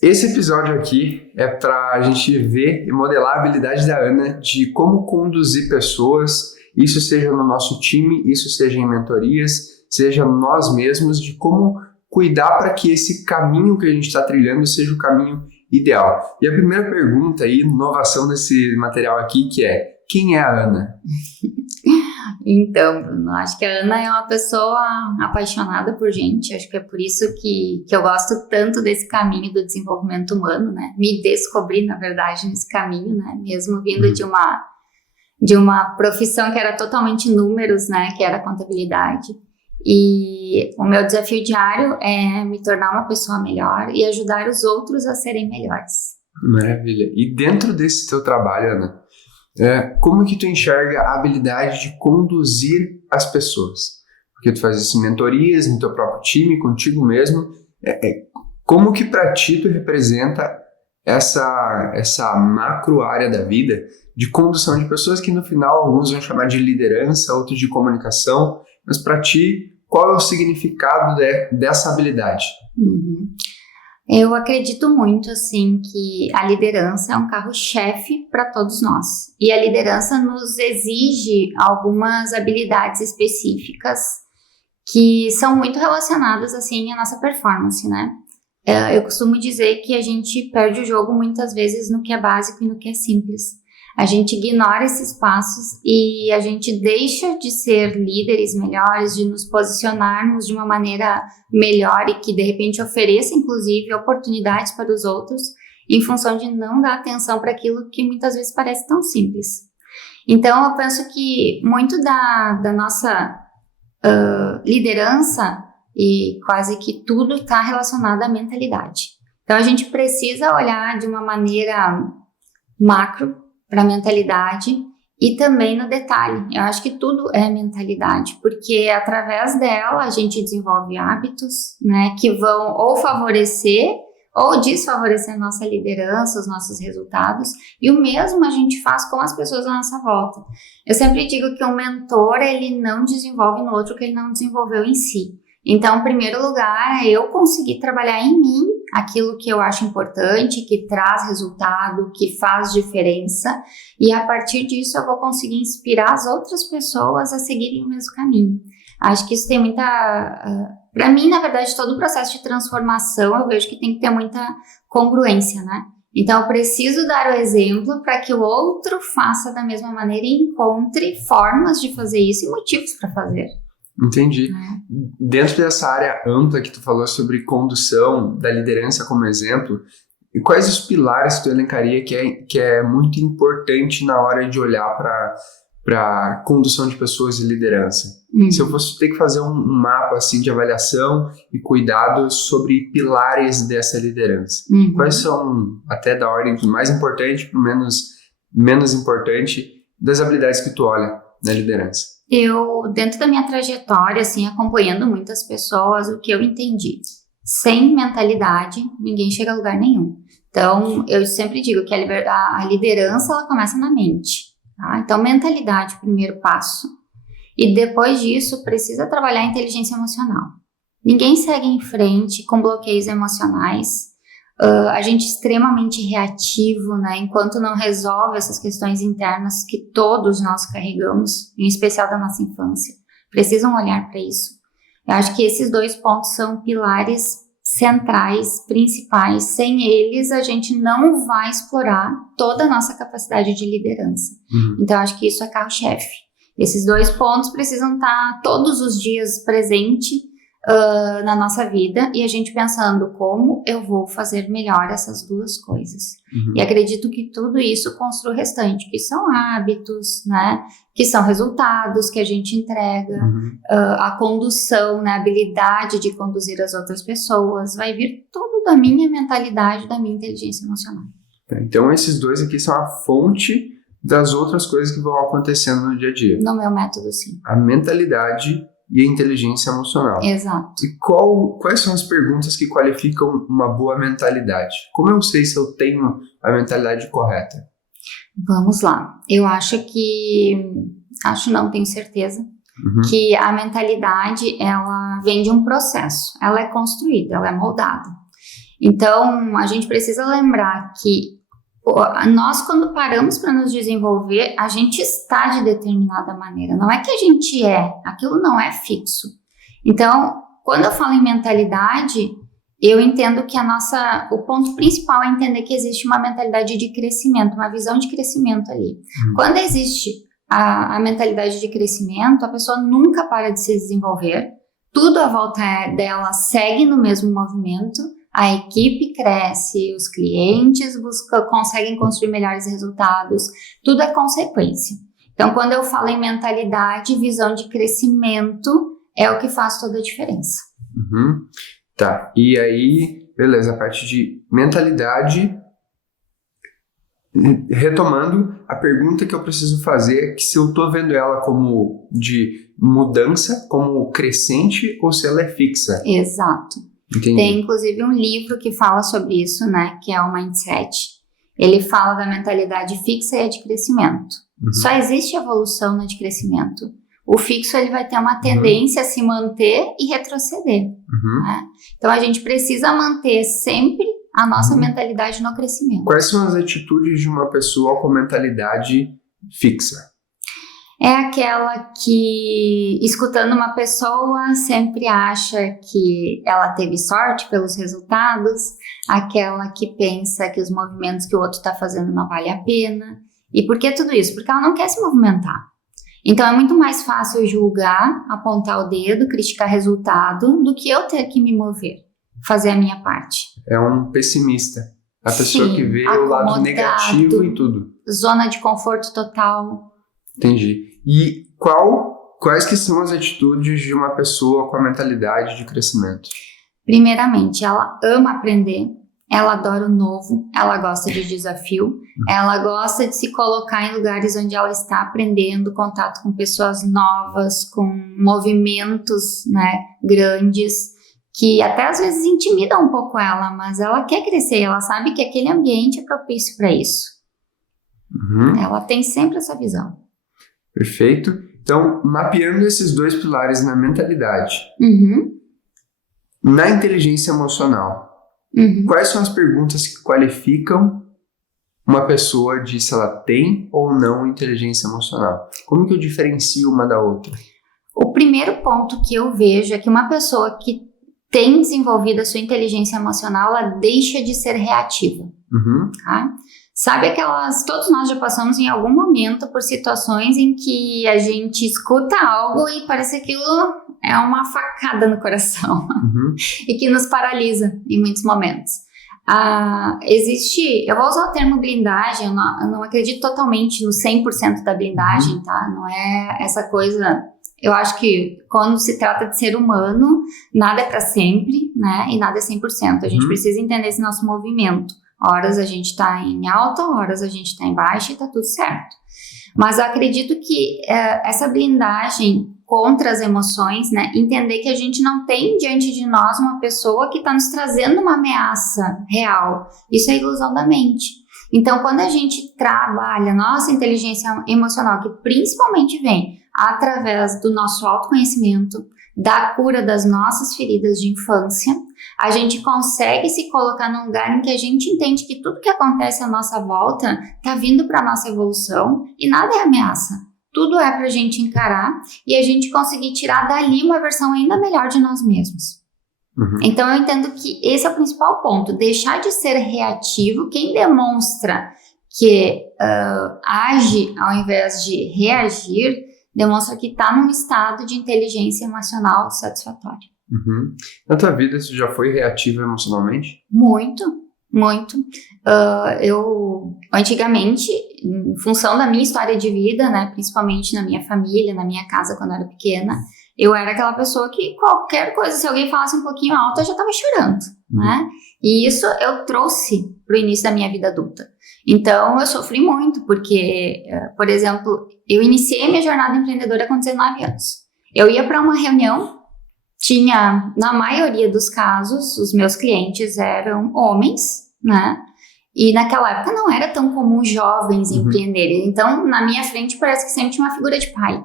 Esse episódio aqui é para a gente ver e modelar a habilidade da Ana de como conduzir pessoas, isso seja no nosso time, isso seja em mentorias, seja nós mesmos, de como cuidar para que esse caminho que a gente está trilhando seja o caminho ideal. E a primeira pergunta aí, inovação desse material aqui, que é: quem é a Ana? Então, Bruno, acho que a Ana é uma pessoa apaixonada por gente, acho que é por isso que eu gosto tanto desse caminho do desenvolvimento humano, né? Me descobri, na verdade, nesse caminho, né? Mesmo vindo de uma profissão que era totalmente números, né? Que era a contabilidade. E o meu desafio diário é me tornar uma pessoa melhor e ajudar os outros a serem melhores. Maravilha. E dentro desse teu trabalho, Ana, como que tu enxerga a habilidade de conduzir as pessoas? Porque tu faz isso em mentorias, no teu próprio time, contigo mesmo. Como que para ti tu representa essa macro área da vida de condução de pessoas que no final alguns vão chamar de liderança, outros de comunicação, mas para ti, qual é o significado dessa habilidade? Eu acredito muito, assim, que a liderança é um carro-chefe para todos nós. E a liderança nos exige algumas habilidades específicas que são muito relacionadas, assim, à nossa performance, né? Eu costumo dizer que a gente perde o jogo muitas vezes no que é básico e no que é simples. A gente ignora esses passos e a gente deixa de ser líderes melhores, de nos posicionarmos de uma maneira melhor e que de repente ofereça inclusive oportunidades para os outros em função de não dar atenção para aquilo que muitas vezes parece tão simples. Então eu penso que muito da nossa liderança e quase que tudo está relacionado à mentalidade. Então a gente precisa olhar de uma maneira macro para a mentalidade e também no detalhe. Eu acho que tudo é mentalidade, porque através dela a gente desenvolve hábitos, né, que vão ou favorecer ou desfavorecer a nossa liderança, os nossos resultados, e o mesmo a gente faz com as pessoas à nossa volta. Eu sempre digo que um mentor, ele não desenvolve no outro o que ele não desenvolveu em si. Então, em primeiro lugar, é eu conseguir trabalhar em mim aquilo que eu acho importante, que traz resultado, que faz diferença, e a partir disso eu vou conseguir inspirar as outras pessoas a seguirem o mesmo caminho. Acho que isso tem muita... Para mim, na verdade, todo o processo de transformação, eu vejo que tem que ter muita congruência, né? Então, eu preciso dar o exemplo para que o outro faça da mesma maneira e encontre formas de fazer isso e motivos para fazer. Entendi. Dentro dessa área ampla que tu falou sobre condução, da liderança como exemplo, quais os pilares que tu elencaria que é muito importante na hora de olhar para condução de pessoas e liderança? Se eu fosse ter que fazer um mapa assim, de avaliação e cuidado sobre pilares dessa liderança, quais são, até da ordem do mais importante para o menos importante, das habilidades que tu olha na liderança? Eu, dentro da minha trajetória, assim, acompanhando muitas pessoas, o que eu entendi? Sem mentalidade, ninguém chega a lugar nenhum. Então, eu sempre digo que a liderança, ela começa na mente. Tá? Então, mentalidade, primeiro passo. E depois disso, precisa trabalhar a inteligência emocional. Ninguém segue em frente com bloqueios emocionais. A gente é extremamente reativo, né, enquanto não resolve essas questões internas que todos nós carregamos, em especial da nossa infância. Precisam olhar para isso. Eu acho que esses dois pontos são pilares centrais, principais. Sem eles, a gente não vai explorar toda a nossa capacidade de liderança. Então, eu acho que isso é carro-chefe. Esses dois pontos precisam estar todos os dias presentes na nossa vida e a gente pensando como eu vou fazer melhor essas duas coisas. E acredito que tudo isso construi o restante, que são hábitos, né, que são resultados que a gente entrega, a condução, né, a habilidade de conduzir as outras pessoas, vai vir tudo da minha mentalidade, da minha inteligência emocional. Então esses dois aqui são a fonte das outras coisas que vão acontecendo no dia a dia. No meu método, sim. A mentalidade e a inteligência emocional. Exato. E quais são as perguntas que qualificam uma boa mentalidade? Como eu sei se eu tenho a mentalidade correta? Vamos lá. Eu acho não, tenho certeza, que a mentalidade, ela vem de um processo. Ela é construída, ela é moldada. Então, a gente precisa lembrar que nós, quando paramos para nos desenvolver, a gente está de determinada maneira. Não é que a gente aquilo não é fixo. Então, quando eu falo em mentalidade, eu entendo que o ponto principal é entender que existe uma mentalidade de crescimento, uma visão de crescimento ali. Quando existe a mentalidade de crescimento, a pessoa nunca para de se desenvolver, tudo à volta dela segue no mesmo movimento, a equipe cresce, os clientes conseguem construir melhores resultados, tudo é consequência. Então, quando eu falo em mentalidade, visão de crescimento é o que faz toda a diferença. Tá, e aí, beleza, a parte de mentalidade, retomando, a pergunta que eu preciso fazer é que se eu tô vendo ela como de mudança, como crescente, ou se ela é fixa. Exato. Entendi. Tem, inclusive, um livro que fala sobre isso, né, que é o Mindset. Ele fala da mentalidade fixa e a de crescimento. Só existe evolução na de crescimento. O fixo ele vai ter uma tendência a se manter e retroceder. Né? Então, a gente precisa manter sempre a nossa mentalidade no crescimento. Quais são as atitudes de uma pessoa com mentalidade fixa? É aquela que, escutando uma pessoa, sempre acha que ela teve sorte pelos resultados, aquela que pensa que os movimentos que o outro está fazendo não vale a pena. E por que tudo isso? Porque ela não quer se movimentar. Então, é muito mais fácil julgar, apontar o dedo, criticar resultado, do que eu ter que me mover, fazer a minha parte. É um pessimista. A pessoa que vê o lado negativo e tudo. Zona de conforto total. Entendi. E quais que são as atitudes de uma pessoa com a mentalidade de crescimento? Primeiramente, ela ama aprender. Ela adora o novo, ela gosta de desafio, ela gosta de se colocar em lugares onde ela está aprendendo, contato com pessoas novas, com movimentos, né, grandes, que até às vezes intimidam um pouco ela, mas ela quer crescer, ela sabe que aquele ambiente é propício para isso. Ela tem sempre essa visão. Perfeito. Então, mapeando esses dois pilares na mentalidade, na inteligência emocional, quais são as perguntas que qualificam uma pessoa de se ela tem ou não inteligência emocional? Como que eu diferencio uma da outra? O primeiro ponto que eu vejo é que uma pessoa que tem desenvolvido a sua inteligência emocional, ela deixa de ser reativa. Tá? Sabe todos nós já passamos em algum momento por situações em que a gente escuta algo e parece que aquilo é uma facada no coração e que nos paralisa em muitos momentos. Eu vou usar o termo blindagem, eu não acredito totalmente no 100% da blindagem, tá? Não é essa coisa. Eu acho que quando se trata de ser humano, nada é para sempre, né? E nada é 100%. A gente precisa entender esse nosso movimento. Horas a gente está em alta, horas a gente está em baixa e está tudo certo. Mas eu acredito que essa blindagem contra as emoções, né? Entender que a gente não tem diante de nós uma pessoa que está nos trazendo uma ameaça real. Isso é ilusão da mente. Então, quando a gente trabalha nossa inteligência emocional, que principalmente vem através do nosso autoconhecimento, da cura das nossas feridas de infância, a gente consegue se colocar num lugar em que a gente entende que tudo que acontece à nossa volta está vindo para a nossa evolução e nada é ameaça. Tudo é para a gente encarar e a gente conseguir tirar dali uma versão ainda melhor de nós mesmos. Então, eu entendo que esse é o principal ponto. Deixar de ser reativo. Quem demonstra que age ao invés de reagir, demonstra que está num estado de inteligência emocional satisfatório. Na tua vida, você já foi reativa emocionalmente? Muito, muito. Eu, antigamente, em função da minha história de vida, né, principalmente na minha família, na minha casa quando eu era pequena, eu era aquela pessoa que qualquer coisa, se alguém falasse um pouquinho alto, eu já estava chorando, né? E isso eu trouxe para o início da minha vida adulta. Então, eu sofri muito, porque, por exemplo, eu iniciei minha jornada empreendedora com 19 anos. Eu ia para uma reunião, tinha, na maioria dos casos, os meus clientes eram homens, né? E naquela época não era tão comum jovens empreenderem. Então, na minha frente, parece que sempre tinha uma figura de pai.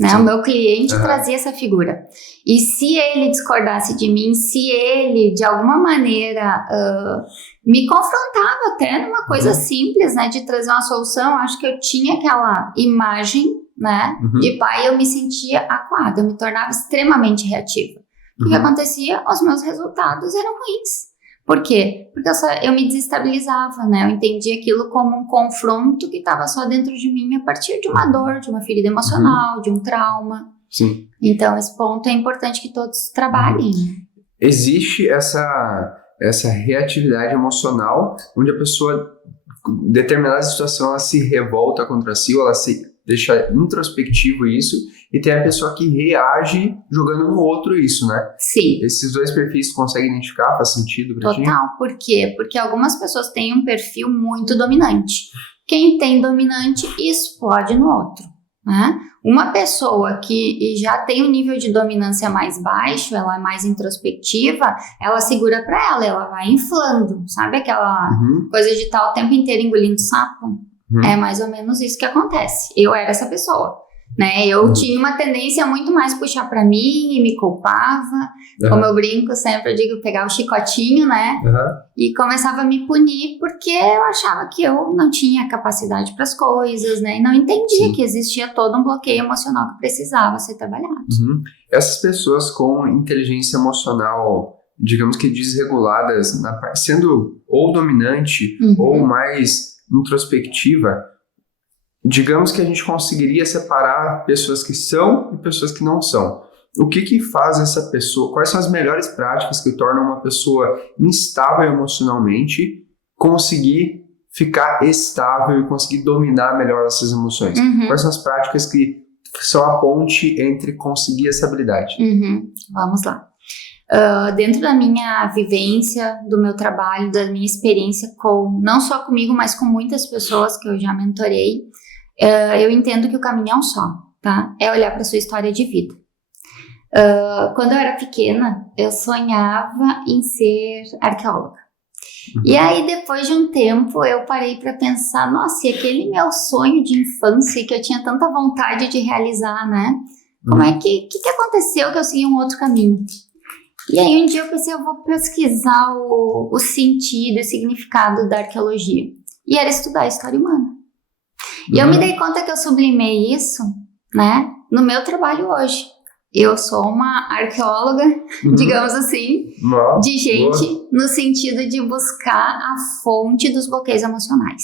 né? Sim. O meu cliente trazia essa figura. E se ele discordasse de mim, se ele, de alguma maneira, me confrontava até numa coisa simples, né? De trazer uma solução, acho que eu tinha aquela imagem, né? De pai, eu me sentia acuada, eu me tornava extremamente reativa. O que acontecia? Os meus resultados eram ruins. Por quê? Porque eu me desestabilizava, né? Eu entendia aquilo como um confronto que estava só dentro de mim a partir de uma dor, de uma ferida emocional, de um trauma. Sim. Então, esse ponto é importante que todos trabalhem. Existe essa reatividade emocional, onde a pessoa, em determinada situação, ela se revolta contra si, ou ela se deixa introspectivo isso, e tem a pessoa que reage jogando no outro isso, né? Sim. Esses dois perfis tu consegue identificar? Faz sentido pra ti? Total. Por quê? Porque algumas pessoas têm um perfil muito dominante. Quem tem dominante explode no outro, né? Uma pessoa que já tem um nível de dominância mais baixo, ela é mais introspectiva, ela segura pra ela vai inflando, sabe aquela coisa de estar o tempo inteiro engolindo sapo? É mais ou menos isso que acontece. Eu era essa pessoa, né? Eu tinha uma tendência muito mais puxar pra mim e me culpava. Como eu brinco sempre, eu digo, pegar o chicotinho, né? E começava a me punir porque eu achava que eu não tinha capacidade para as coisas, né? E não entendia que existia todo um bloqueio emocional que precisava ser trabalhado. Essas pessoas com inteligência emocional, digamos que desreguladas, sendo ou dominante ou mais introspectiva, digamos que a gente conseguiria separar pessoas que são e pessoas que não são. O que faz essa pessoa, quais são as melhores práticas que tornam uma pessoa instável emocionalmente conseguir ficar estável e conseguir dominar melhor essas emoções? Quais são as práticas que são a ponte entre conseguir essa habilidade? Vamos lá. Dentro da minha vivência, do meu trabalho, da minha experiência não só comigo, mas com muitas pessoas que eu já mentorei, eu entendo que o caminho é um só, tá? É olhar para sua história de vida. Quando eu era pequena, eu sonhava em ser arqueóloga. E aí, depois de um tempo, eu parei para pensar, nossa, e aquele meu sonho de infância que eu tinha tanta vontade de realizar, né? Como é que aconteceu que eu segui um outro caminho? E aí, um dia eu pensei, eu vou pesquisar o sentido e o significado da arqueologia. E era estudar a história humana. E eu me dei conta que eu sublimei isso, né, no meu trabalho hoje. Eu sou uma arqueóloga, digamos assim, de gente no sentido de buscar a fonte dos bloqueios emocionais.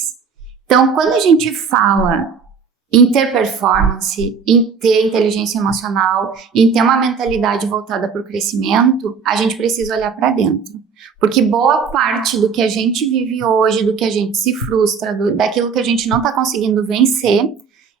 Então, quando a gente fala em ter performance, em ter inteligência emocional, em ter uma mentalidade voltada para o crescimento, a gente precisa olhar para dentro. Porque boa parte do que a gente vive hoje, do que a gente se frustra, daquilo que a gente não está conseguindo vencer,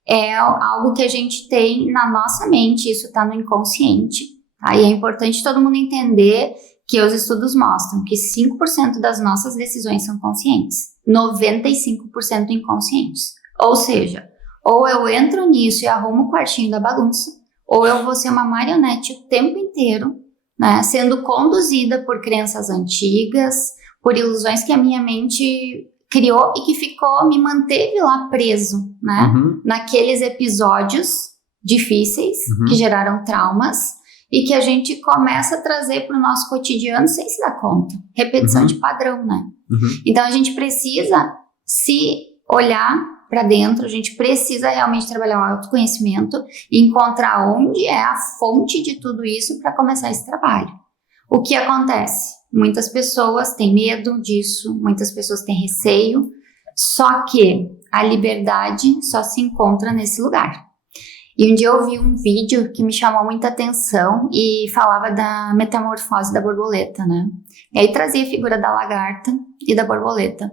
é algo que a gente tem na nossa mente, isso está no inconsciente. Tá? E é importante todo mundo entender que os estudos mostram que 5% das nossas decisões são conscientes, 95% inconscientes. Ou seja, ou eu entro nisso e arrumo o quartinho da bagunça, ou eu vou ser uma marionete o tempo inteiro, né, sendo conduzida por crenças antigas, por ilusões que a minha mente criou e que me manteve lá preso, né, naqueles episódios difíceis que geraram traumas e que a gente começa a trazer para o nosso cotidiano sem se dar conta. Repetição de padrão, né? Então a gente precisa se olhar para dentro, a gente precisa realmente trabalhar o autoconhecimento e encontrar onde é a fonte de tudo isso para começar esse trabalho. O que acontece? Muitas pessoas têm medo disso, muitas pessoas têm receio, só que a liberdade só se encontra nesse lugar. E um dia eu vi um vídeo que me chamou muita atenção e falava da metamorfose da borboleta, né? E aí trazia a figura da lagarta e da borboleta.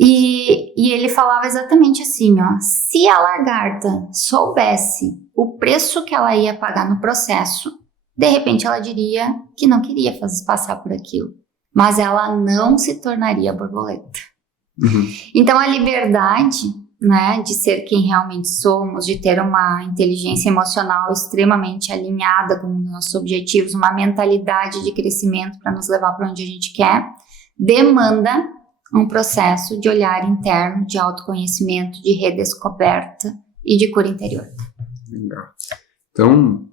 E ele falava exatamente assim, ó, se a lagarta soubesse o preço que ela ia pagar no processo, de repente ela diria que não queria passar por aquilo, mas ela não se tornaria borboleta. Então a liberdade, né, de ser quem realmente somos, de ter uma inteligência emocional extremamente alinhada com os nossos objetivos, uma mentalidade de crescimento para nos levar para onde a gente quer, demanda um processo de olhar interno, de autoconhecimento, de redescoberta e de cura interior. Legal. Então,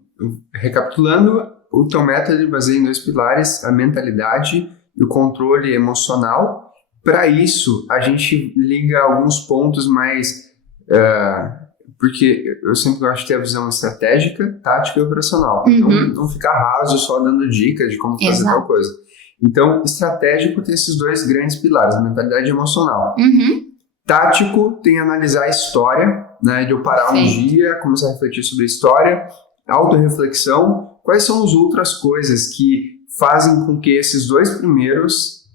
recapitulando, o teu método ele baseia em 2 pilares, a mentalidade e o controle emocional. Para isso, a gente liga alguns pontos mais... porque eu sempre gosto de ter a visão estratégica, tática e operacional. Então, não ficar raso só dando dicas de como fazer tal coisa. Então, estratégico tem esses 2 grandes pilares, a mentalidade e emocional. Tático tem analisar a história, né, de eu parar um dia, começar a refletir sobre a história, autorreflexão, quais são as outras coisas que fazem com que esses 2 primeiros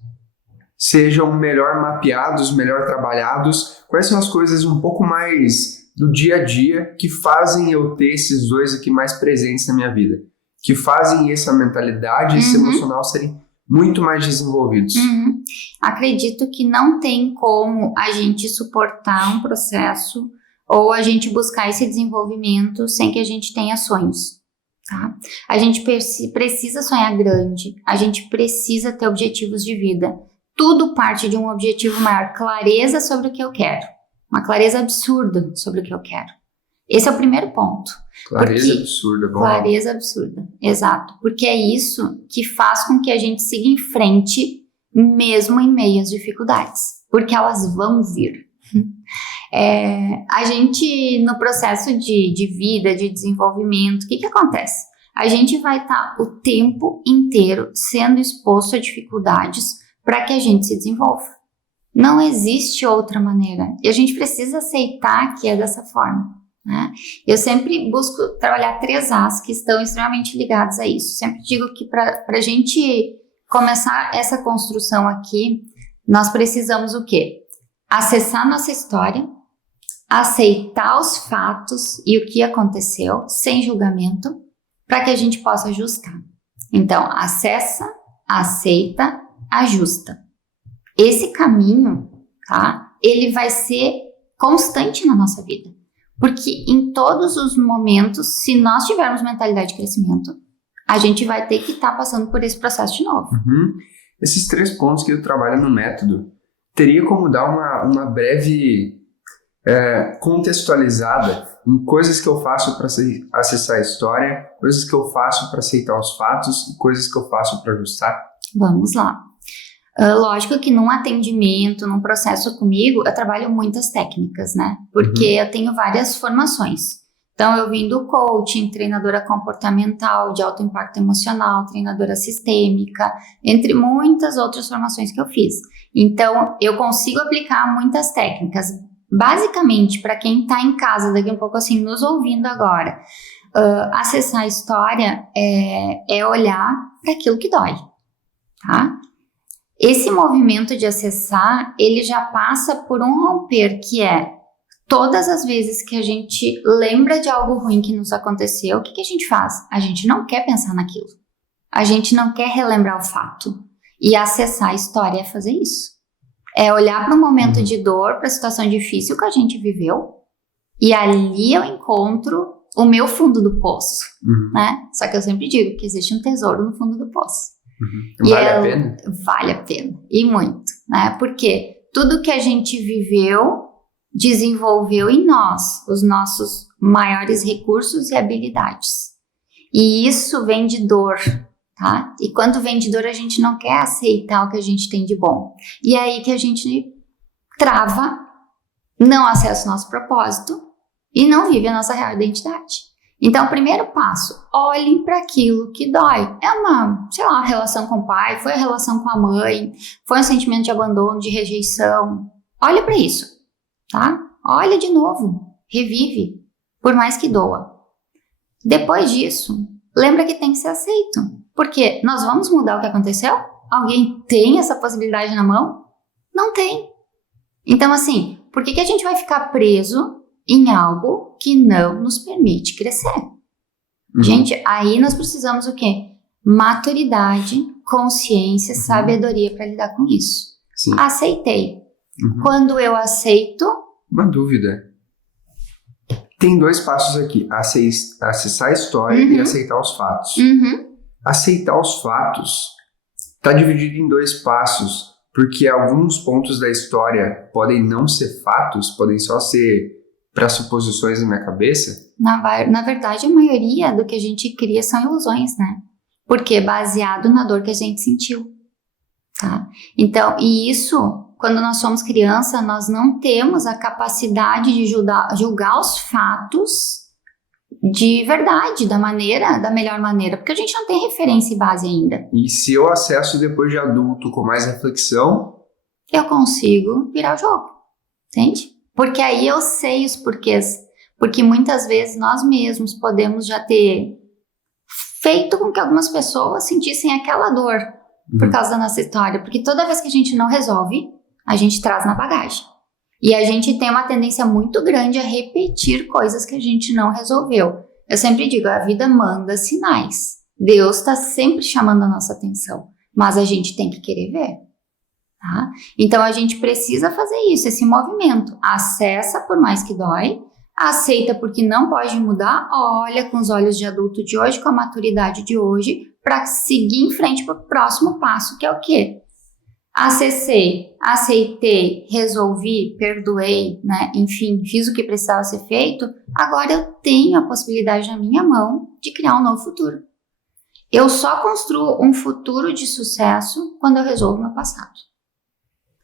sejam melhor mapeados, melhor trabalhados, quais são as coisas um pouco mais do dia a dia que fazem eu ter esses 2 aqui mais presentes na minha vida, que fazem essa mentalidade e esse emocional serem muito mais desenvolvidos. Acredito que não tem como a gente suportar um processo ou a gente buscar esse desenvolvimento sem que a gente tenha sonhos, tá? A gente precisa sonhar grande, a gente precisa ter objetivos de vida. Tudo parte de um objetivo maior, clareza sobre o que eu quero. Uma clareza absurda sobre o que eu quero. Esse é o primeiro ponto. Clareza absurda. Bom. Clareza absurda, exato. Porque é isso que faz com que a gente siga em frente, mesmo em meio às dificuldades. Porque elas vão vir. A gente, no processo de vida, de desenvolvimento, o que acontece? A gente vai estar o tempo inteiro sendo exposto a dificuldades para que a gente se desenvolva. Não existe outra maneira. E a gente precisa aceitar que é dessa forma, né? Eu sempre busco trabalhar 3 As que estão extremamente ligados a isso. Sempre digo que para a gente começar essa construção aqui, nós precisamos o quê? Acessar nossa história, aceitar os fatos e o que aconteceu, sem julgamento, para que a gente possa ajustar. Então, acessa, aceita, ajusta. Esse caminho, tá? Ele vai ser constante na nossa vida. Porque em todos os momentos, se nós tivermos mentalidade de crescimento, a gente vai ter que estar passando por esse processo de novo. Esses 3 pontos que tu trabalha no método, teria como dar uma breve contextualizada em coisas que eu faço para acessar a história, coisas que eu faço para aceitar os fatos e coisas que eu faço para ajustar? Vamos lá. Lógico que num atendimento, num processo comigo, eu trabalho muitas técnicas, né? Porque eu tenho várias formações. Então, eu vim do coaching, treinadora comportamental, de alto impacto emocional, treinadora sistêmica, entre muitas outras formações que eu fiz. Então, eu consigo aplicar muitas técnicas. Basicamente, para quem está em casa, daqui a pouco assim, nos ouvindo agora, acessar a história é olhar para aquilo que dói, tá? Esse movimento de acessar, ele já passa por um romper, que é todas as vezes que a gente lembra de algo ruim que nos aconteceu, o que a gente faz? A gente não quer pensar naquilo. A gente não quer relembrar o fato. E acessar a história é fazer isso. É olhar para um momento de dor, para a situação difícil que a gente viveu, e ali eu encontro o meu fundo do poço, né? Só que eu sempre digo que existe um tesouro no fundo do poço. Vale a pena? Vale a pena, e muito, né? Porque tudo que a gente viveu desenvolveu em nós os nossos maiores recursos e habilidades. E isso vem de dor, tá? E quando vem de dor, a gente não quer aceitar o que a gente tem de bom. E é aí que a gente trava, não acessa o nosso propósito e não vive a nossa real identidade. Então, o primeiro passo, olhem para aquilo que dói. É uma relação com o pai, foi a relação com a mãe, foi um sentimento de abandono, de rejeição. Olha para isso, tá? Olha de novo, revive, por mais que doa. Depois disso, lembra que tem que ser aceito. Porque nós vamos mudar o que aconteceu? Alguém tem essa possibilidade na mão? Não tem. Então, assim, por que a gente vai ficar preso em algo que não nos permite crescer? Gente, aí nós precisamos o quê? Maturidade, consciência, sabedoria para lidar com isso. Sim. Aceitei. Quando eu aceito... Uma dúvida. Tem 2 passos aqui. Acessar a história e aceitar os fatos. Aceitar os fatos está dividido em 2 passos, porque alguns pontos da história podem não ser fatos, podem só ser pressuposições na minha cabeça? Na verdade, a maioria do que a gente cria são ilusões, né? Porque é baseado na dor que a gente sentiu, tá? Então, e isso, quando nós somos criança, nós não temos a capacidade de julgar os fatos de verdade, da melhor maneira, porque a gente não tem referência e base ainda. E se eu acesso depois de adulto com mais reflexão, eu consigo virar o jogo, entende? Porque aí eu sei os porquês, porque muitas vezes nós mesmos podemos já ter feito com que algumas pessoas sentissem aquela dor por causa da nossa história, porque toda vez que a gente não resolve, a gente traz na bagagem. E a gente tem uma tendência muito grande a repetir coisas que a gente não resolveu. Eu sempre digo, a vida manda sinais. Deus está sempre chamando a nossa atenção, mas a gente tem que querer ver. Tá? Então a gente precisa fazer isso, esse movimento. Acessa por mais que dói, aceita porque não pode mudar, olha com os olhos de adulto de hoje, com a maturidade de hoje, para seguir em frente para o próximo passo, que é o quê? Acessei, aceitei, resolvi, perdoei, né? Enfim, fiz o que precisava ser feito, agora eu tenho a possibilidade na minha mão de criar um novo futuro. Eu só construo um futuro de sucesso quando eu resolvo meu passado.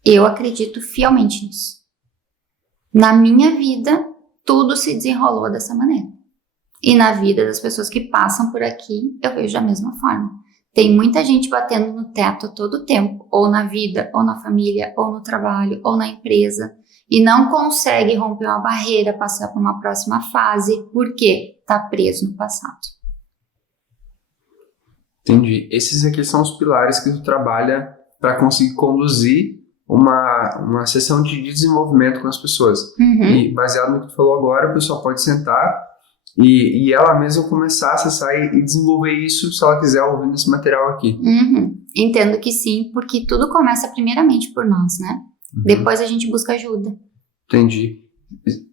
Eu acredito fielmente nisso. Na minha vida, tudo se desenrolou dessa maneira. E na vida das pessoas que passam por aqui, eu vejo da mesma forma. Tem muita gente batendo no teto a todo tempo, ou na vida, ou na família, ou no trabalho, ou na empresa, e não consegue romper uma barreira, passar para uma próxima fase, porque está preso no passado. Entendi. Esses aqui são os pilares que tu trabalha para conseguir conduzir uma sessão de desenvolvimento com as pessoas. E baseado no que tu falou agora, a pessoa pode sentar e ela mesma começar a acessar e desenvolver isso se ela quiser ouvindo esse material aqui. Entendo que sim, porque tudo começa primeiramente por nós, né? Depois a gente busca ajuda. Entendi.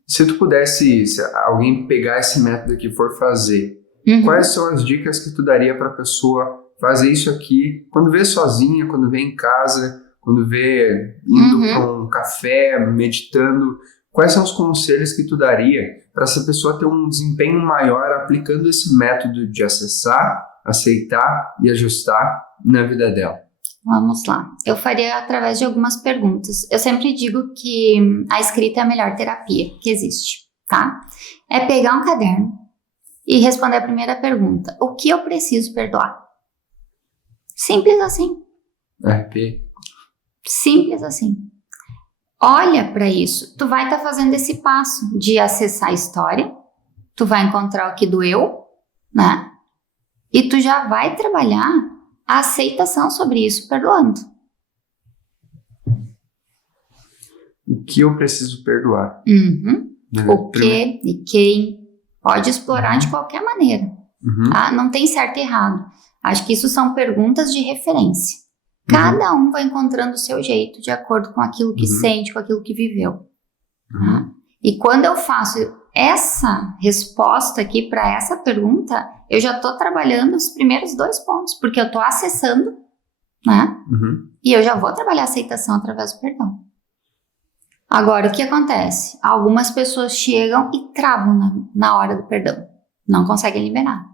Se tu pudesse, se alguém pegar esse método aqui e for fazer, quais são as dicas que tu daria para a pessoa fazer isso aqui quando vê sozinha, quando vê em casa, quando vê indo para um café, meditando? Quais são os conselhos que tu daria para essa pessoa ter um desempenho maior aplicando esse método de acessar, aceitar e ajustar na vida dela? Vamos lá. Eu faria através de algumas perguntas. Eu sempre digo que a escrita é a melhor terapia que existe, tá? É pegar um caderno e responder a primeira pergunta. O que eu preciso perdoar? Simples assim. RP. Simples assim. Olha para isso. Tu vai estar fazendo esse passo de acessar a história. Tu vai encontrar o que doeu, né? E tu já vai trabalhar a aceitação sobre isso, perdoando. O que eu preciso perdoar? O que e quem. Pode explorar de qualquer maneira. Tá? Não tem certo e errado. Acho que isso são perguntas de referência. Cada um vai encontrando o seu jeito de acordo com aquilo que sente, com aquilo que viveu. Tá? E quando eu faço essa resposta aqui para essa pergunta, eu já estou trabalhando os primeiros 2 pontos, porque eu estou acessando, né? E eu já vou trabalhar a aceitação através do perdão. Agora, o que acontece? Algumas pessoas chegam e travam na hora do perdão. Não conseguem liberar.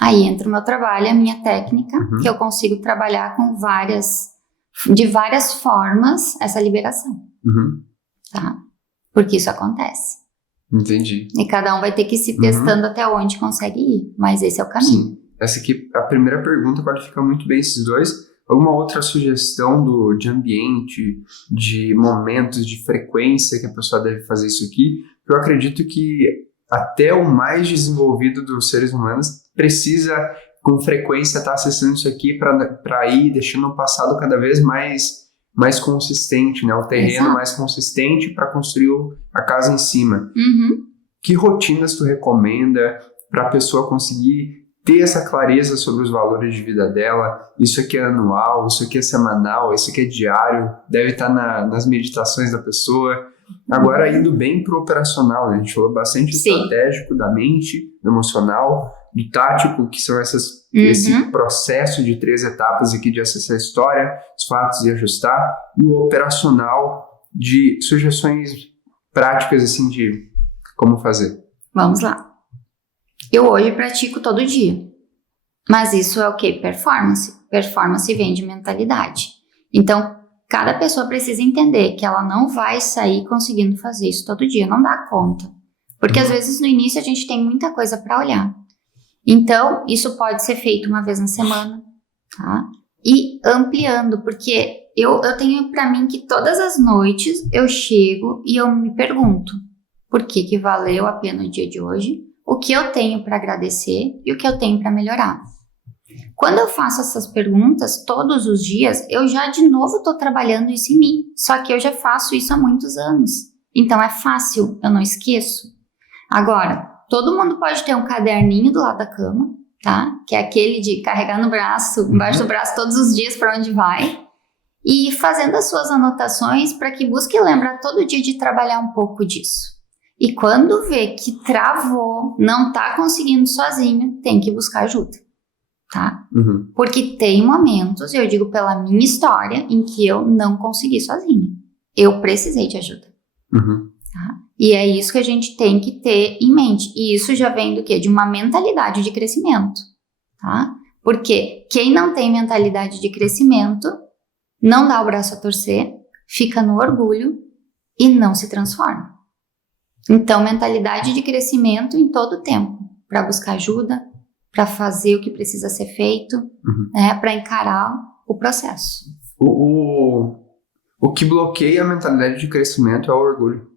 Aí entra o meu trabalho, a minha técnica, que eu consigo trabalhar com de várias formas essa liberação. Tá? Porque isso acontece. Entendi. E cada um vai ter que ir se testando até onde consegue ir. Mas esse é o caminho. Sim. Essa aqui, a primeira pergunta qualifica muito bem esses dois. Alguma outra sugestão de ambiente, de momentos, de frequência que a pessoa deve fazer isso aqui? Eu acredito que até o mais desenvolvido dos seres humanos precisa, com frequência, estar acessando isso aqui para ir deixando o passado cada vez mais consistente, né? O terreno mais consistente para construir a casa em cima. Que rotinas tu recomenda para a pessoa conseguir ter essa clareza sobre os valores de vida dela? Isso aqui é anual, isso aqui é semanal, isso aqui é diário, deve estar nas meditações da pessoa. Agora, indo bem para o operacional, né? A gente falou bastante estratégico, da mente, do emocional, do tático, que são esse processo de 3 etapas aqui de acessar a história, os fatos e ajustar, e o operacional de sugestões práticas, assim, de Como fazer? Vamos lá. Eu hoje pratico todo dia. Mas isso é o quê? Performance. Performance vem de mentalidade. Então, cada pessoa precisa entender que ela não vai sair conseguindo fazer isso todo dia, não dá conta. Porque às vezes no início a gente tem muita coisa para olhar. Então, isso pode ser feito uma vez na semana, tá? E ampliando, porque eu tenho para mim que todas as noites eu chego e eu me pergunto por que valeu a pena o dia de hoje, o que eu tenho para agradecer e o que eu tenho para melhorar. Quando eu faço essas perguntas todos os dias, eu já de novo estou trabalhando isso em mim. Só que eu já faço isso há muitos anos. Então é fácil, eu não esqueço. Agora, todo mundo pode ter um caderninho do lado da cama, tá? Que é aquele de carregar no braço, embaixo do braço todos os dias para onde vai. E fazendo as suas anotações para que busque lembrar todo dia de trabalhar um pouco disso. E quando vê que travou, não está conseguindo sozinho, tem que buscar ajuda. Tá? Porque tem momentos, eu digo pela minha história, em que eu não consegui sozinha. Eu precisei de ajuda. Tá? E é isso que a gente tem que ter em mente. E isso já vem do quê? De uma mentalidade de crescimento. Tá? Porque quem não tem mentalidade de crescimento, não dá o braço a torcer, fica no orgulho e não se transforma. Então, mentalidade de crescimento em todo o tempo. Para buscar ajuda, para fazer o que precisa ser feito, né, para encarar o processo. O que bloqueia a mentalidade de crescimento é o orgulho.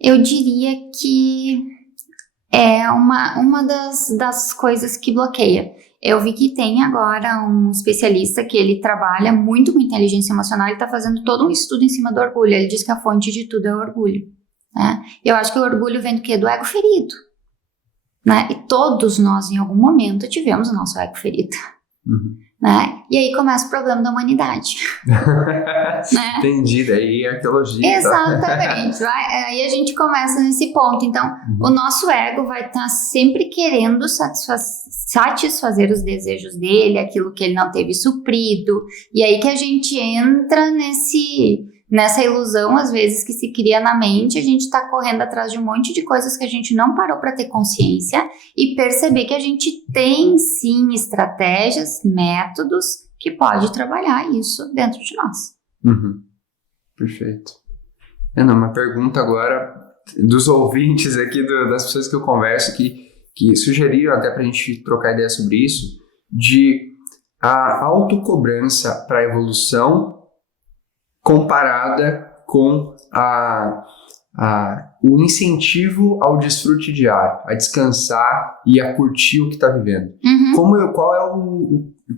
Eu diria que é uma das coisas que bloqueia. Eu vi que tem agora um especialista que ele trabalha muito com inteligência emocional, ele está fazendo todo um estudo em cima do orgulho. Ele diz que a fonte de tudo é o orgulho. Né? Eu acho que o orgulho vem do quê? Do ego ferido. Né? E todos nós, em algum momento, tivemos o nosso ego ferido. Né? E aí começa o problema da humanidade. Né? Entendi, daí é arqueologia. Exatamente. Aí a gente começa nesse ponto. Então, o nosso ego vai estar sempre querendo satisfazer os desejos dele, aquilo que ele não teve suprido. E aí que a gente entra nessa ilusão, às vezes, que se cria na mente, a gente está correndo atrás de um monte de coisas que a gente não parou para ter consciência e perceber que a gente tem, sim, estratégias, métodos que pode trabalhar isso dentro de nós. Perfeito. Uma pergunta agora dos ouvintes aqui, das pessoas que eu converso, que sugeriram até para a gente trocar ideia sobre isso, de a autocobrança para a evolução comparada com o incentivo ao desfrute diário, a descansar e a curtir o que está vivendo.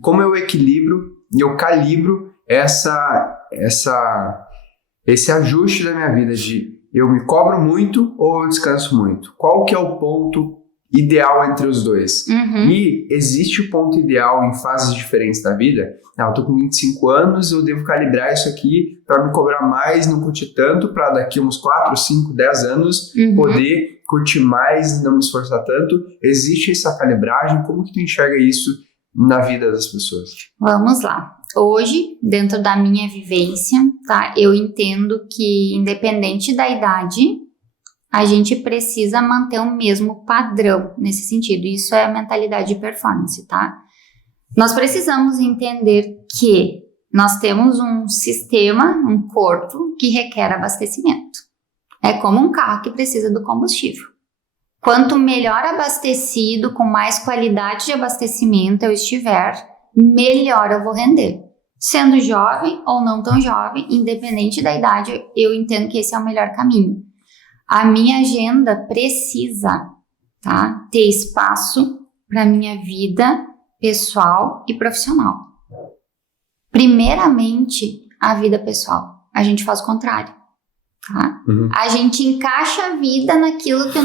Como eu equilibro e eu calibro esse ajuste da minha vida de eu me cobro muito ou eu descanso muito? Qual que é o ponto ideal entre os dois? E existe o ponto ideal em fases diferentes da vida? Eu tô com 25 anos, eu devo calibrar isso aqui para me cobrar mais, não curtir tanto, para daqui uns 4, 5, 10 anos poder curtir mais e não me esforçar tanto. Existe essa calibragem? Como que tu enxerga isso na vida das pessoas? Vamos lá. Hoje, dentro da minha vivência, tá, eu entendo que, independente da idade, a gente precisa manter o mesmo padrão nesse sentido. Isso é a mentalidade de performance, tá? Nós precisamos entender que nós temos um sistema, um corpo que requer abastecimento. É como um carro que precisa do combustível. Quanto melhor abastecido, com mais qualidade de abastecimento eu estiver, melhor eu vou render. Sendo jovem ou não tão jovem, independente da idade, eu entendo que esse é o melhor caminho. A minha agenda precisa, tá, ter espaço para a minha vida pessoal e profissional. Primeiramente, a vida pessoal. A gente faz o contrário. Tá? A gente encaixa a vida naquilo que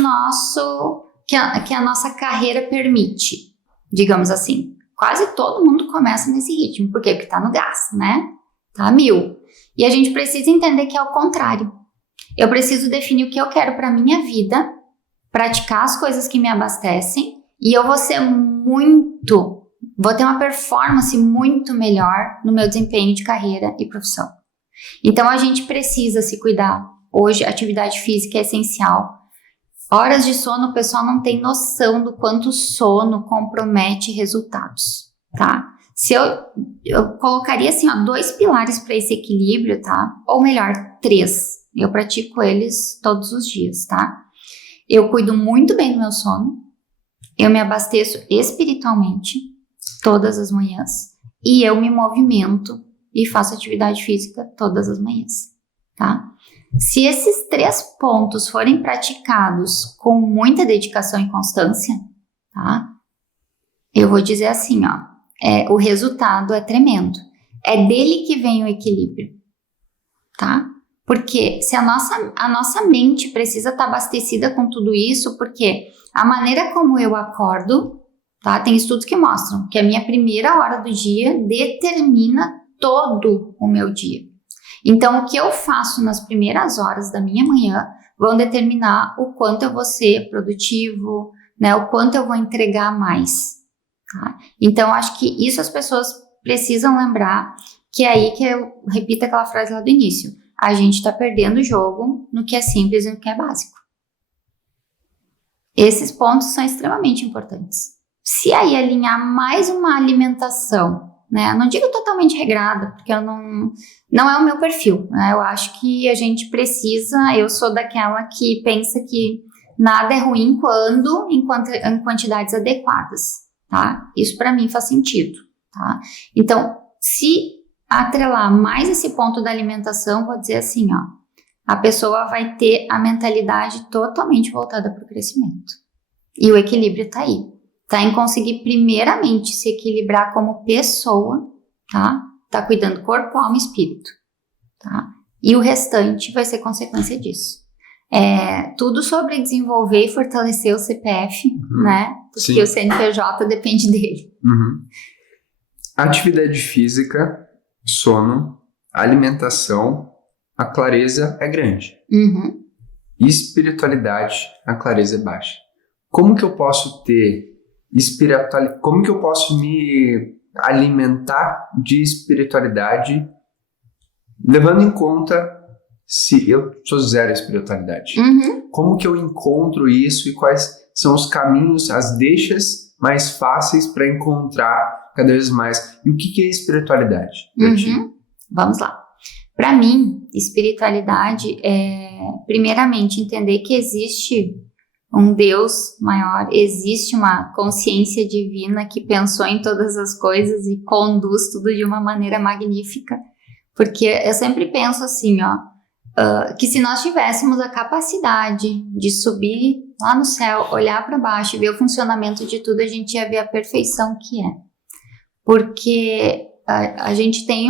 a nossa carreira permite, digamos assim. Quase todo mundo começa nesse ritmo. Por quê? Porque tá no gás, né? Tá a 1000. E a gente precisa entender que é o contrário. Eu preciso definir o que eu quero para minha vida, praticar as coisas que me abastecem e eu vou ter uma performance muito melhor no meu desempenho de carreira e profissão. Então a gente precisa se cuidar. Hoje, a atividade física é essencial. Horas de sono, o pessoal não tem noção do quanto o sono compromete resultados, tá? Se eu colocaria assim, ó, 2 pilares para esse equilíbrio, tá? Ou melhor, 3. Eu pratico eles todos os dias, tá? Eu cuido muito bem do meu sono, eu me abasteço espiritualmente todas as manhãs e eu me movimento e faço atividade física todas as manhãs, tá? Se esses 3 pontos forem praticados com muita dedicação e constância, tá? Eu vou dizer assim, ó, o resultado é tremendo. É dele que vem o equilíbrio, tá? Porque se a nossa mente precisa estar abastecida com tudo isso, porque a maneira como eu acordo, tá? Tem estudos que mostram que a minha primeira hora do dia determina todo o meu dia. Então, o que eu faço nas primeiras horas da minha manhã vão determinar o quanto eu vou ser produtivo, né? O quanto eu vou entregar mais, tá? Então, acho que isso as pessoas precisam lembrar, que é aí que eu repito aquela frase lá do início. A gente está perdendo o jogo no que é simples e no que é básico. Esses pontos são extremamente importantes. Se aí alinhar mais uma alimentação, né? Não digo totalmente regrada, porque não é o meu perfil, né? Eu acho que a gente precisa, eu sou daquela que pensa que nada é ruim em quantidades adequadas, tá? Isso para mim faz sentido, tá? Então, se atrelar mais esse ponto da alimentação, vou dizer assim, ó, a pessoa vai ter a mentalidade totalmente voltada para o crescimento. E o equilíbrio tá aí. Tá em conseguir primeiramente se equilibrar como pessoa, tá? Tá cuidando corpo, alma e espírito, tá? E o restante vai ser consequência disso. Tudo sobre desenvolver e fortalecer o CPF, né? Porque Sim. o CNPJ depende dele. Atividade física, sono, alimentação, a clareza é grande. Espiritualidade, a clareza é baixa. Como que eu posso ter espiritualidade? Como que eu posso me alimentar de espiritualidade, levando em conta se eu sou zero espiritualidade? Como que eu encontro isso e quais são os caminhos, as deixas mais fáceis para encontrar cada vez mais? E o que é espiritualidade para ti? Vamos lá. Para mim, espiritualidade é, primeiramente, entender que existe um Deus maior, existe uma consciência divina que pensou em todas as coisas e conduz tudo de uma maneira magnífica. Porque eu sempre penso assim, que se nós tivéssemos a capacidade de subir lá no céu, olhar para baixo e ver o funcionamento de tudo, a gente ia ver a perfeição que é. Porque a gente tem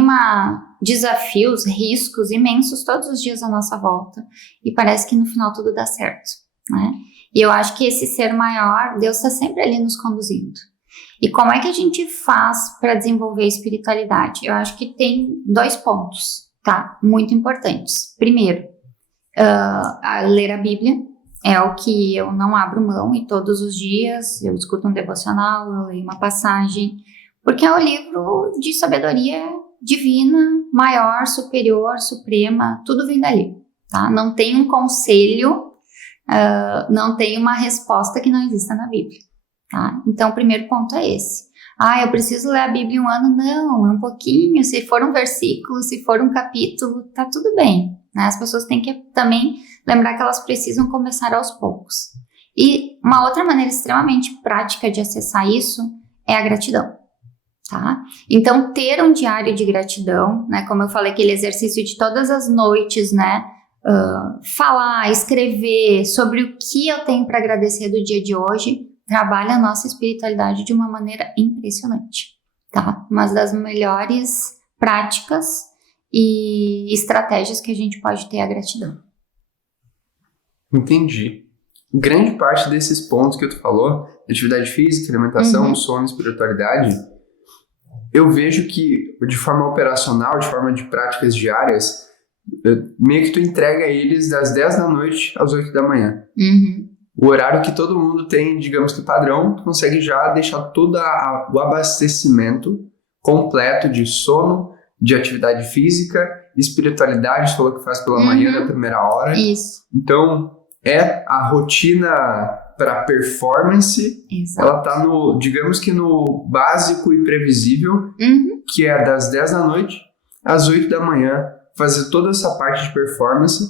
desafios, riscos imensos todos os dias à nossa volta e parece que no final tudo dá certo, né? E eu acho que esse ser maior, Deus está sempre ali nos conduzindo. E como é que a gente faz para desenvolver a espiritualidade? Eu acho que tem 2 pontos, tá? Muito importantes. Primeiro, ler a Bíblia é o que eu não abro mão e todos os dias eu escuto um devocional, eu leio uma passagem, porque é um livro de sabedoria divina, maior, superior, suprema, tudo vem dali, tá? Não tem um conselho, não tem uma resposta que não exista na Bíblia, tá? Então, o primeiro ponto é esse. Eu preciso ler a Bíblia em um ano? Não, é um pouquinho. Se for um versículo, se for um capítulo, tá tudo bem, né? As pessoas têm que também lembrar que elas precisam começar aos poucos. E uma outra maneira extremamente prática de acessar isso é a gratidão, tá? Então, ter um diário de gratidão, né? Como eu falei, aquele exercício de todas as noites, né? Falar, escrever sobre o que eu tenho para agradecer do dia de hoje, trabalha a nossa espiritualidade de uma maneira impressionante, tá? Uma das melhores práticas e estratégias que a gente pode ter é a gratidão. Entendi. Grande parte desses pontos que tu falou, atividade física, alimentação, sono, espiritualidade, eu vejo que de forma operacional, de forma de práticas diárias, meio que tu entrega eles das 10 da noite às 8 da manhã. O horário que todo mundo tem, digamos que padrão, tu consegue já deixar todo o abastecimento completo de sono, de atividade física, espiritualidade, tu falou que faz pela manhã, na primeira hora. Isso. Então, é a rotina para performance. Exato. Ela tá no, digamos que no básico e previsível, que é das 10 da noite às 8 da manhã, fazer toda essa parte de performance.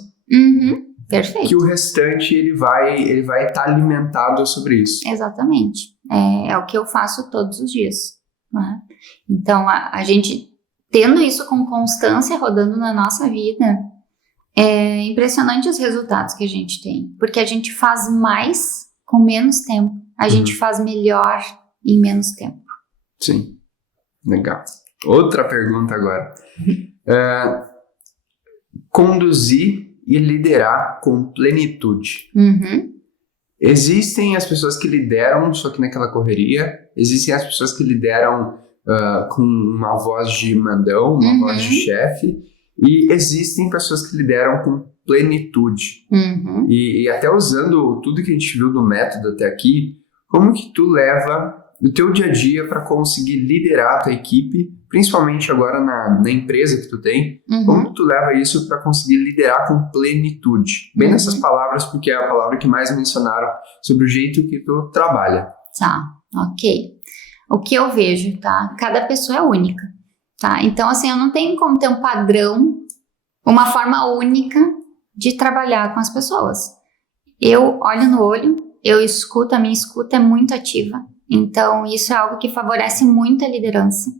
Perfeito. Que o restante ele vai estar alimentado sobre isso. Exatamente. É o que eu faço todos os dias. Né? Então, a gente tendo isso com constância rodando na nossa vida, é impressionante os resultados que a gente tem. Porque a gente faz mais com menos tempo. A gente faz melhor em menos tempo. Sim. Legal. Outra pergunta agora. Conduzir e liderar com plenitude. Existem as pessoas que lideram só que naquela correria, existem as pessoas que lideram com uma voz de mandão, uma voz de chefe, e existem pessoas que lideram com plenitude. E até usando tudo que a gente viu do método até aqui, como que tu leva o teu dia a dia para conseguir liderar a tua equipe, principalmente agora na empresa que tu tem, como que tu leva isso para conseguir liderar com plenitude? Bem nessas palavras, porque é a palavra que mais mencionaram sobre o jeito que tu trabalha. Tá, ok. O que eu vejo, tá? Cada pessoa é única, tá? Então, assim, eu não tenho como ter um padrão, uma forma única de trabalhar com as pessoas. Eu olho no olho, eu escuto, a minha escuta é muito ativa. Então, isso é algo que favorece muito a liderança.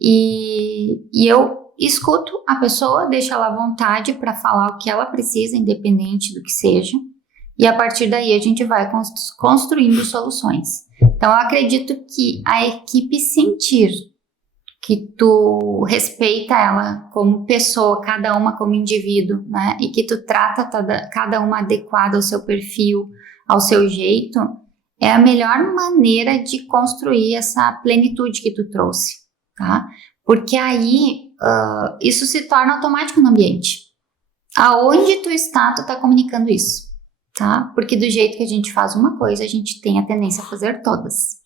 E eu escuto a pessoa, deixo ela à vontade para falar o que ela precisa, independente do que seja. E a partir daí a gente vai construindo soluções. Então, eu acredito que a equipe sentir que tu respeita ela como pessoa, cada uma como indivíduo, né? E que tu trata cada uma adequada ao seu perfil, ao seu jeito, é a melhor maneira de construir essa plenitude que tu trouxe, tá? Porque aí isso se torna automático no ambiente. Aonde tu tá comunicando isso, tá? Porque do jeito que a gente faz uma coisa, a gente tem a tendência a fazer todas.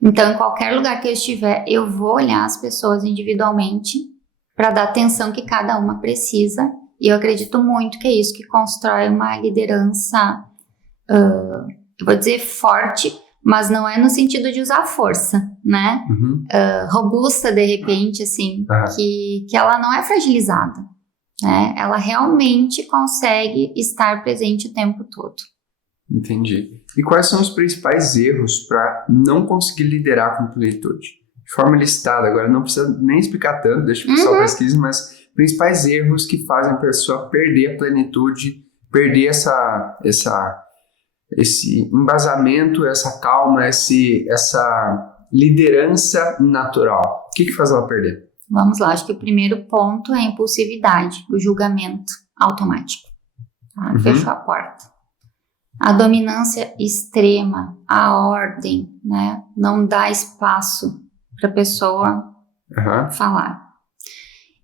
Então, em qualquer lugar que eu estiver, eu vou olhar as pessoas individualmente para dar a atenção que cada uma precisa. E eu acredito muito que é isso que constrói uma liderança, eu vou dizer forte, mas não é no sentido de usar força, né? Robusta, de repente, assim, que ela não é fragilizada, né? Ela realmente consegue estar presente o tempo todo. Entendi. E quais são os principais erros para não conseguir liderar com plenitude? De forma listada, agora não precisa nem explicar tanto, deixa o pessoal pesquisar, mas principais erros que fazem a pessoa perder a plenitude, perder esse embasamento, essa calma, essa liderança natural. O que faz ela perder? Vamos lá, acho que o primeiro ponto é a impulsividade, o julgamento automático. Tá? Fechou a porta. A dominância extrema, a ordem, né? Não dá espaço para a pessoa falar.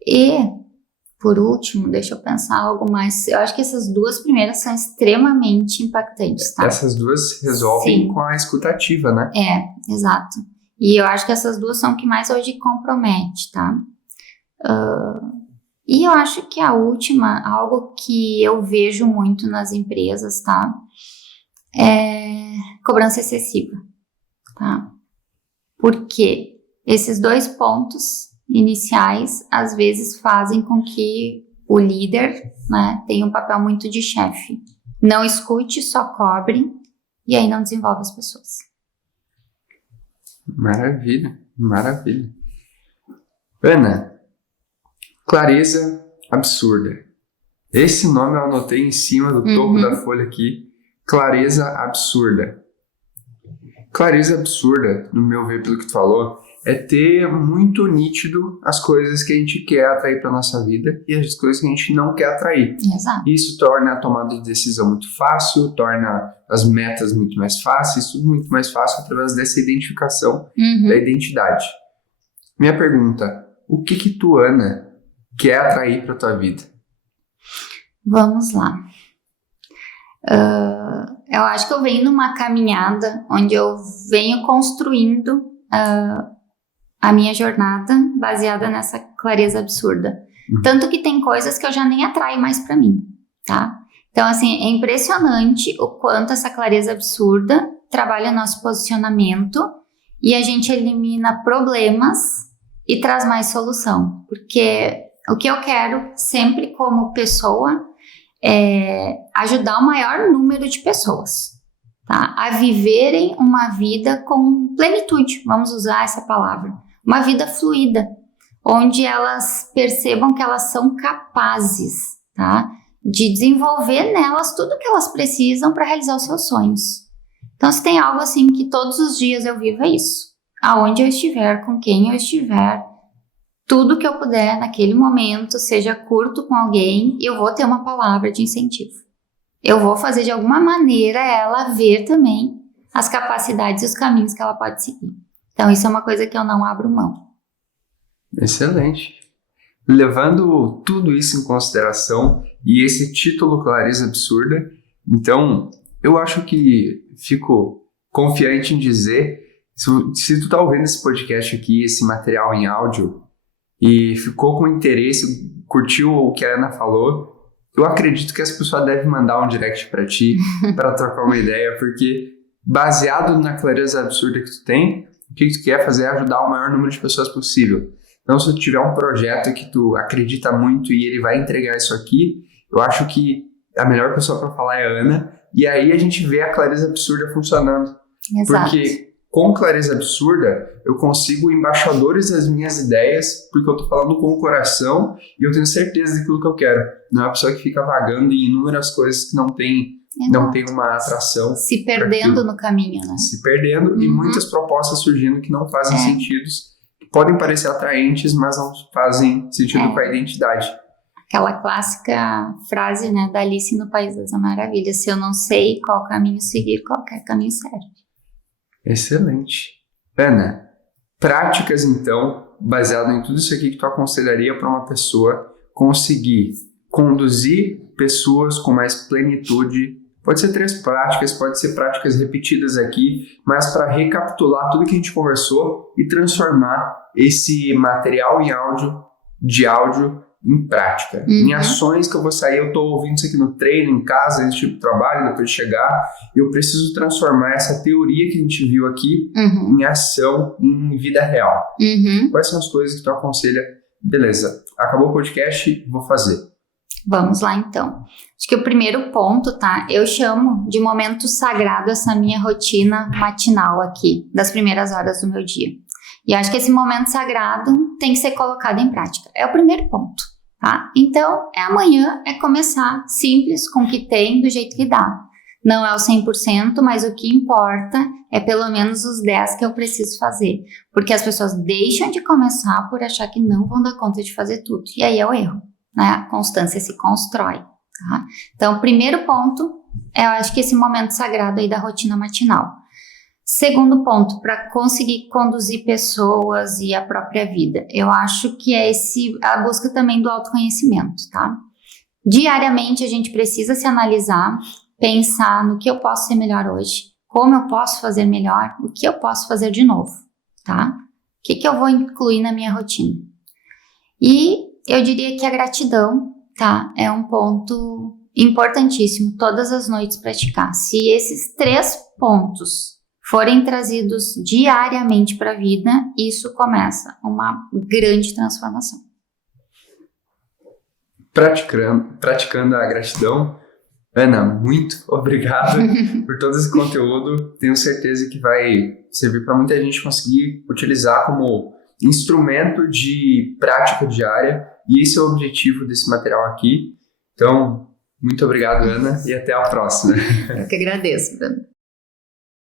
E, por último, deixa eu pensar algo mais. Eu acho que essas duas primeiras são extremamente impactantes, tá? Essas duas resolvem com a escutativa, né? Exato. E eu acho que essas duas são o que mais hoje compromete, tá? E eu acho que a última, algo que eu vejo muito nas empresas, tá? É cobrança excessiva, tá? Porque esses dois pontos iniciais, às vezes, fazem com que o líder, né, tenha um papel muito de chefe. Não escute, só cobre, e aí não desenvolve as pessoas. Maravilha, maravilha. Ana, clareza absurda. Esse nome eu anotei em cima do topo da folha aqui. Clareza absurda. Clareza absurda, no meu ver, pelo que tu falou, é ter muito nítido as coisas que a gente quer atrair para nossa vida e as coisas que a gente não quer atrair. Exato. Isso torna a tomada de decisão muito fácil, torna as metas muito mais fáceis, tudo muito mais fácil através dessa identificação da identidade. Minha pergunta, o que tu, Ana, quer atrair para tua vida? Vamos lá. Eu acho que eu venho numa caminhada onde eu venho construindo a minha jornada baseada nessa clareza absurda. Tanto que tem coisas que eu já nem atraio mais pra mim, tá? Então, assim, é impressionante o quanto essa clareza absurda trabalha o nosso posicionamento e a gente elimina problemas e traz mais solução. Porque o que eu quero sempre como pessoa é ajudar o maior número de pessoas, tá? A viverem uma vida com plenitude, vamos usar essa palavra. Uma vida fluida, onde elas percebam que elas são capazes, tá? De desenvolver nelas tudo que elas precisam para realizar os seus sonhos. Então, se tem algo assim que todos os dias eu vivo, é isso. Aonde eu estiver, com quem eu estiver, tudo que eu puder naquele momento, seja curto com alguém, eu vou ter uma palavra de incentivo. Eu vou fazer de alguma maneira ela ver também as capacidades e os caminhos que ela pode seguir. Então, isso é uma coisa que eu não abro mão. Excelente. Levando tudo isso em consideração e esse título Clareza Absurda, então eu acho que fico confiante em dizer, se tu tá ouvindo esse podcast aqui, esse material em áudio, e ficou com interesse, curtiu o que a Ana falou, eu acredito que essa pessoa deve mandar um direct para ti, para trocar uma ideia, porque baseado na clareza absurda que tu tem, o que tu quer fazer é ajudar o maior número de pessoas possível. Então, se tu tiver um projeto que tu acredita muito e ele vai entregar isso aqui, eu acho que a melhor pessoa para falar é a Ana, e aí a gente vê a clareza absurda funcionando. Exato. Porque com clareza absurda, eu consigo embaixadores das minhas ideias, porque eu tô falando com o coração e eu tenho certeza daquilo que eu quero. Não é uma pessoa que fica vagando em inúmeras coisas que não tem uma atração. Se perdendo no caminho, né? Se perdendo e muitas propostas surgindo que não fazem sentido, que podem parecer atraentes, mas não fazem sentido com a identidade. Aquela clássica frase, né, da Alice no País das Maravilhas: se eu não sei qual caminho seguir, qualquer caminho serve. Excelente. Ana, práticas então, baseado em tudo isso aqui que tu aconselharia para uma pessoa conseguir conduzir pessoas com mais plenitude. Pode ser 3 práticas, pode ser práticas repetidas aqui, mas para recapitular tudo que a gente conversou e transformar esse material de áudio em prática, em ações que eu vou sair, eu estou ouvindo isso aqui no treino, em casa, antes de ir pro trabalho, depois de chegar, eu preciso transformar essa teoria que a gente viu aqui em ação, em vida real. Quais são as coisas que tu aconselha? Beleza, acabou o podcast, vou fazer. Vamos lá então. Acho que o primeiro ponto, tá? Eu chamo de momento sagrado essa minha rotina matinal aqui, das primeiras horas do meu dia. E acho que esse momento sagrado tem que ser colocado em prática. É o primeiro ponto, tá? Então, amanhã é começar simples, com o que tem, do jeito que dá. Não é o 100%, mas o que importa é pelo menos os 10% que eu preciso fazer. Porque as pessoas deixam de começar por achar que não vão dar conta de fazer tudo. E aí é o erro, né? A constância se constrói, tá? Então, o primeiro ponto, eu acho que esse momento sagrado aí da rotina matinal. Segundo ponto, para conseguir conduzir pessoas e a própria vida, eu acho que é a busca também do autoconhecimento, tá? Diariamente a gente precisa se analisar, pensar no que eu posso ser melhor hoje, como eu posso fazer melhor, o que eu posso fazer de novo, tá? O que eu vou incluir na minha rotina. E eu diria que a gratidão, tá? É um ponto importantíssimo, todas as noites praticar. Se esses 3 pontos forem trazidos diariamente para a vida, isso começa uma grande transformação. Praticando a gratidão, Ana, muito obrigado por todo esse conteúdo. Tenho certeza que vai servir para muita gente conseguir utilizar como instrumento de prática diária, e esse é o objetivo desse material aqui. Então, muito obrigado, Ana, e até a próxima. Eu que agradeço, Bruno.